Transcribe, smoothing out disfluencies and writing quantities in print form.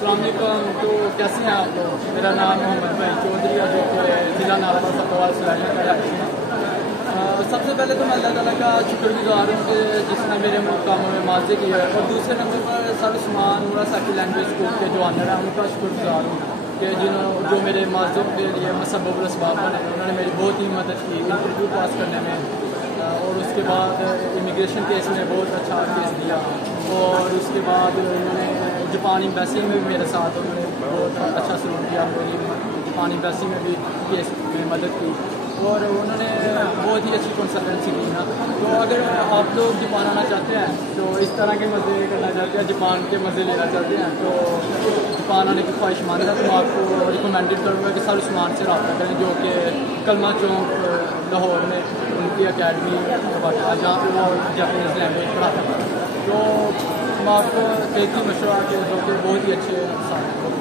السلام علیکم. تو کیسے ہیں آپ لوگ؟ میرا نام محمد بھائی چودھری ہے جو کہ ضلع نارمل فتوال سلائیاں کا رہتی ہیں. سب سے پہلے تو میں اللہ تعالیٰ کا شکر گزار ہوں کہ جس نے میرے کاموں میں ماضی کیا ہے، اور دوسرے نمبر پر سر عثمان نورا سیکل لینگویج اسکول کے جو آنر ہیں ان کا شکر گزار ہوں کہ جو میرے معذب کے لیے مسبب الاسباب بنے. انہوں نے میری بہت ہی مدد کی انٹرویو پاس کرنے میں، اور اس کے بعد امیگریشن کیس میں بہت اچھا کیس دیا، اور اس کے بعد انہوں نے جاپان ایمبیسی میں بھی میرے ساتھ انہوں نے بہت اچھا سلوک کیا. میری جاپان ایمبیسی میں بھی کیس میں مدد کی، اور انہوں نے بہت ہی اچھی کنسلٹنسی دی نا. تو اگر آپ لوگ جاپان آنا چاہتے ہیں تو اس طرح کے مزے کرنا چاہتے ہیں، جاپان کے مزے لینا چاہتے ہیں، تو جاپان آنے کی خواہش مند ہے، تو میں آپ کو ریکمینڈڈ کروں گا کہ سر عثمان سے رابطہ کریں جو کہ کلمہ چوک لاہور میں ان کی اکیڈمی جہاں پہ وہ جاپانیز لینگویج پڑھاتے ہیں. تو میں آپ کو ایک ہی مشورہ کہ جو کہ بہت ہی اچھے انسان ہیں.